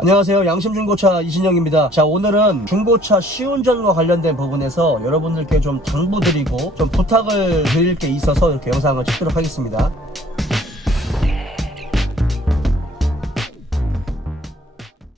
안녕하세요. 양심중고차 이진영입니다. 자, 오늘은 중고차 시운전과 관련된 부분에서 여러분들께 좀 당부드리고 좀 부탁을 드릴 게 있어서 이렇게 영상을 찍도록 하겠습니다.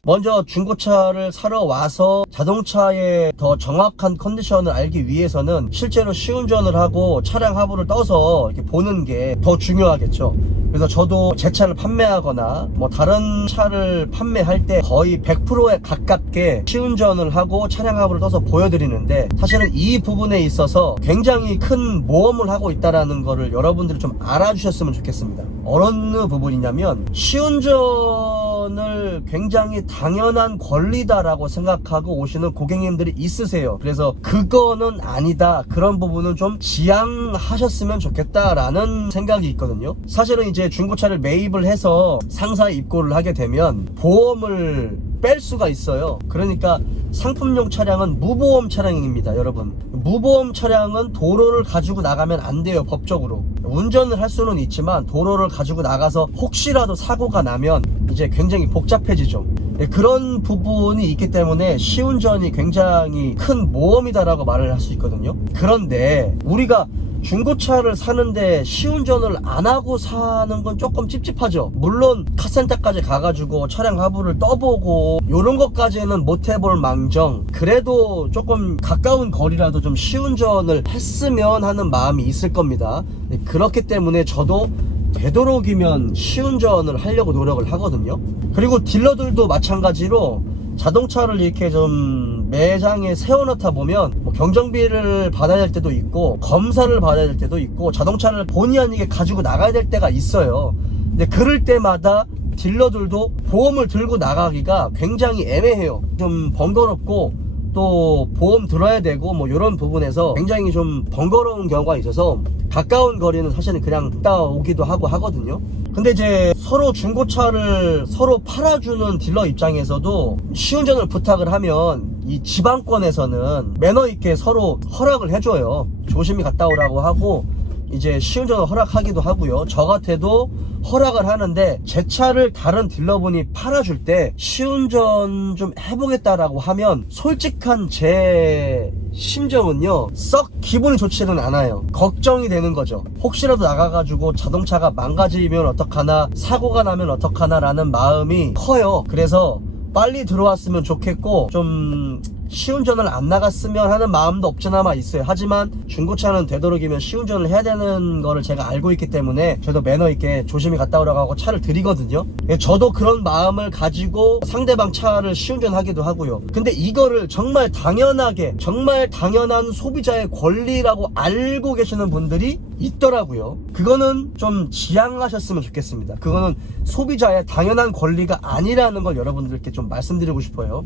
먼저 중고차를 사러 와서 자동차의 더 정확한 컨디션을 알기 위해서는 실제로 시운전을 하고 차량 하부를 떠서 이렇게 보는 게 더 중요하겠죠. 그래서 저도 제 차를 판매하거나 뭐 다른 차를 판매할 때 거의 100%에 가깝게 시운전을 하고 차량 하부를 떠서 보여드리는데, 사실은 이 부분에 있어서 굉장히 큰 모험을 하고 있다는 거를 여러분들이 좀 알아주셨으면 좋겠습니다. 어느 부분이냐면, 시운전을 굉장히 당연한 권리다라고 생각하고 오시는 고객님들이 있으세요. 그래서 그거는 아니다, 그런 부분은 좀 지양하셨으면 좋겠다라는 생각이 있거든요. 사실은 이제 중고차를 매입을 해서 상사에 입고를 하게 되면 보험을 뺄 수가 있어요. 그러니까 상품용 차량은 무보험 차량입니다. 여러분, 무보험 차량은 도로를 가지고 나가면 안 돼요. 법적으로 운전을 할 수는 있지만 도로를 가지고 나가서 혹시라도 사고가 나면 이제 굉장히 복잡해지죠. 그런 부분이 있기 때문에 시운전이 굉장히 큰 모험이다라고 말을 할 수 있거든요. 그런데 우리가 중고차를 사는데 시운전을 안 하고 사는 건 조금 찝찝하죠. 물론 카센터까지 가가지고 차량 하부를 떠보고 요런 것까지는 못 해볼 망정, 그래도 조금 가까운 거리라도 좀 시운전을 했으면 하는 마음이 있을 겁니다. 그렇기 때문에 저도 되도록이면 시운전을 하려고 노력을 하거든요. 그리고 딜러들도 마찬가지로 자동차를 이렇게 좀 매장에 세워놓다 보면 뭐 경정비를 받아야 될 때도 있고 검사를 받아야 될 때도 있고 자동차를 본의 아니게 가지고 나가야 될 때가 있어요. 근데 그럴 때마다 딜러들도 보험을 들고 나가기가 굉장히 애매해요. 좀 번거롭고 또 보험 들어야 되고 뭐 이런 부분에서 굉장히 좀 번거로운 경우가 있어서 가까운 거리는 사실은 그냥 갔다 오기도 하고 하거든요. 근데 이제 서로 중고차를 서로 팔아주는 딜러 입장에서도 시운전을 부탁을 하면 이 지방권에서는 매너 있게 서로 허락을 해줘요. 조심히 갔다 오라고 하고 이제 시운전을 허락하기도 하고요. 저 같아도 허락을 하는데, 제 차를 다른 딜러분이 팔아줄 때 시운전 좀 해보겠다라고 하면 솔직한 제 심정은요, 썩 기분이 좋지는 않아요. 걱정이 되는 거죠. 혹시라도 나가가지고 자동차가 망가지면 어떡하나, 사고가 나면 어떡하나 라는 마음이 커요. 그래서 빨리 들어왔으면 좋겠고 좀 시운전을 안 나갔으면 하는 마음도 없지않아 있어요. 하지만 중고차는 되도록이면 시운전을 해야 되는 거를 제가 알고 있기 때문에 저도 매너 있게 조심히 갔다 오라고 하고 차를 드리거든요. 저도 그런 마음을 가지고 상대방 차를 시운전하기도 하고요. 근데 이거를 정말 당연하게, 정말 당연한 소비자의 권리라고 알고 계시는 분들이 있더라고요. 그거는 좀 지양하셨으면 좋겠습니다. 그거는 소비자의 당연한 권리가 아니라는 걸 여러분들께 좀 말씀드리고 싶어요.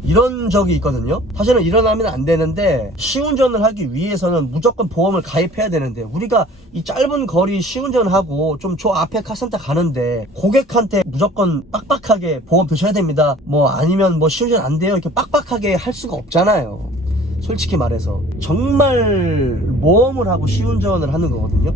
이런 적이 있거든요. 사실은 일어나면 안 되는데, 시운전을 하기 위해서는 무조건 보험을 가입해야 되는데, 우리가 이 짧은 거리 시운전하고 좀 저 앞에 카센터 가는데 고객한테 무조건 빡빡하게 보험 드셔야 됩니다, 뭐 아니면 뭐 시운전 안 돼요, 이렇게 빡빡하게 할 수가 없잖아요. 솔직히 말해서 정말 모험을 하고 시운전을 하는 거거든요.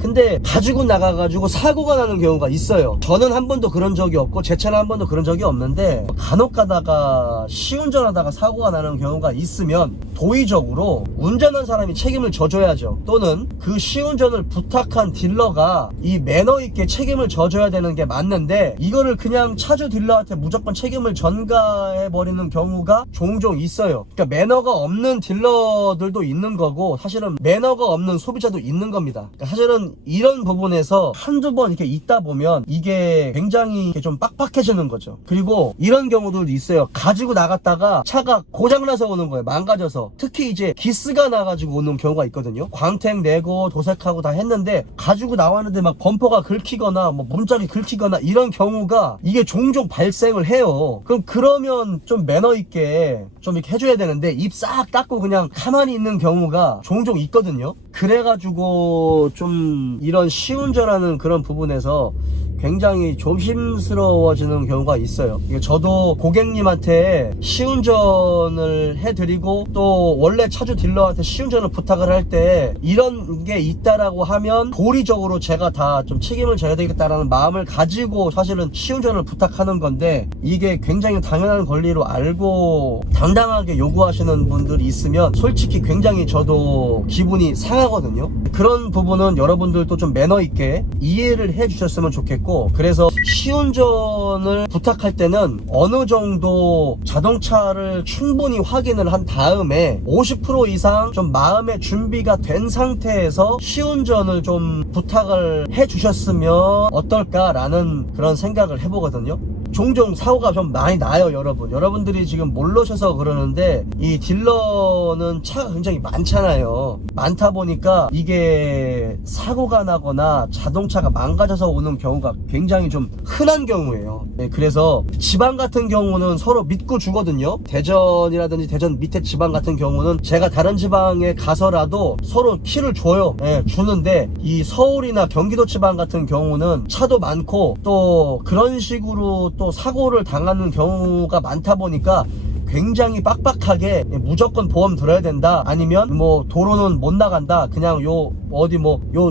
근데 가지고 나가가지고 사고가 나는 경우가 있어요. 저는 한 번도 그런 적이 없고 제 차는 한 번도 그런 적이 없는데, 간혹 가다가 시운전하다가 사고가 나는 경우가 있으면 도의적으로 운전한 사람이 책임을 져줘야죠. 또는 그 시운전을 부탁한 딜러가 이 매너 있게 책임을 져줘야 되는 게 맞는데, 이거를 그냥 차주 딜러한테 무조건 책임을 전가해버리는 경우가 종종 있어요. 그러니까 매너가 없는 딜러들도 있는 거고, 사실은 매너가 없는 소비자도 있는 겁니다. 그러니까 사실은 이런 부분에서 한두 번 이렇게 있다 보면 이게 굉장히 이렇게 좀 빡빡해지는 거죠. 그리고 이런 경우들도 있어요. 가지고 나갔다가 차가 고장나서 오는 거예요. 망가져서. 특히 이제 기스가 나가지고 오는 경우가 있거든요. 광택 내고 도색하고 다 했는데 가지고 나왔는데 막 범퍼가 긁히거나 뭐 문짝이 긁히거나 이런 경우가 이게 종종 발생을 해요. 그러면 좀 매너 있게 좀 이렇게 해줘야 되는데 입 싹 닫고 그냥 가만히 있는 경우가 종종 있거든요. 그래가지고 좀 이런 시운전하는 그런 부분에서 굉장히 조심스러워지는 경우가 있어요. 이게 저도 고객님한테 시운전을 해드리고 또 원래 차주 딜러한테 시운전을 부탁을 할 때 이런 게 있다라고 하면 도리적으로 제가 다 좀 책임을 져야 되겠다라는 마음을 가지고 사실은 시운전을 부탁하는 건데, 이게 굉장히 당연한 권리로 알고 당당하게 요구하시는 분들이 있으면 솔직히 굉장히 저도 기분이 상하거든요. 그런 부분은 여러분들도 좀 매너 있게 이해를 해 주셨으면 좋겠고, 그래서 시운전을 부탁할 때는 어느 정도 자동차를 충분히 확인을 한 다음에 50% 이상 좀 마음의 준비가 된 상태에서 시운전을 좀 부탁을 해 주셨으면 어떨까라는 그런 생각을 해보거든요. 종종 사고가 좀 많이 나요, 여러분들이 지금 모르셔서 그러는데 이 딜러는 차가 굉장히 많잖아요. 많다 보니까 이게 사고가 나거나 자동차가 망가져서 오는 경우가 굉장히 좀 흔한 경우예요. 네, 그래서 지방 같은 경우는 서로 믿고 주거든요. 대전이라든지 대전 밑에 지방 같은 경우는 제가 다른 지방에 가서라도 서로 키를 줘요. 네, 주는데 이 서울이나 경기도 지방 같은 경우는 차도 많고 또 그런 식으로 또 사고를 당하는 경우가 많다 보니까 굉장히 빡빡하게 무조건 보험 들어야 된다, 아니면 뭐 도로는 못 나간다, 그냥 요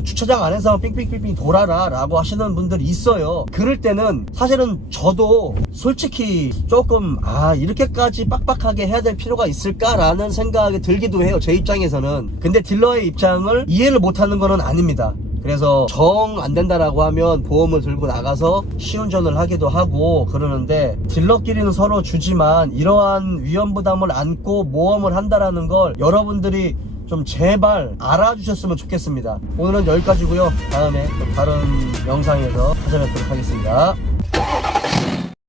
주차장 안에서 삥삥삥삥 돌아라 라고 하시는 분들이 있어요. 그럴 때는 사실은 저도 솔직히 조금 이렇게까지 빡빡하게 해야 될 필요가 있을까라는 생각이 들기도 해요, 제 입장에서는. 근데 딜러의 입장을 이해를 못하는 거는 아닙니다. 그래서 정 안 된다라고 하면 보험을 들고 나가서 시운전을 하기도 하고 그러는데, 딜러끼리는 서로 주지만 이러한 위험 부담을 안고 모험을 한다라는 걸 여러분들이 좀 제발 알아주셨으면 좋겠습니다. 오늘은 여기까지고요. 다음에 또 다른 영상에서 찾아뵙도록 하겠습니다.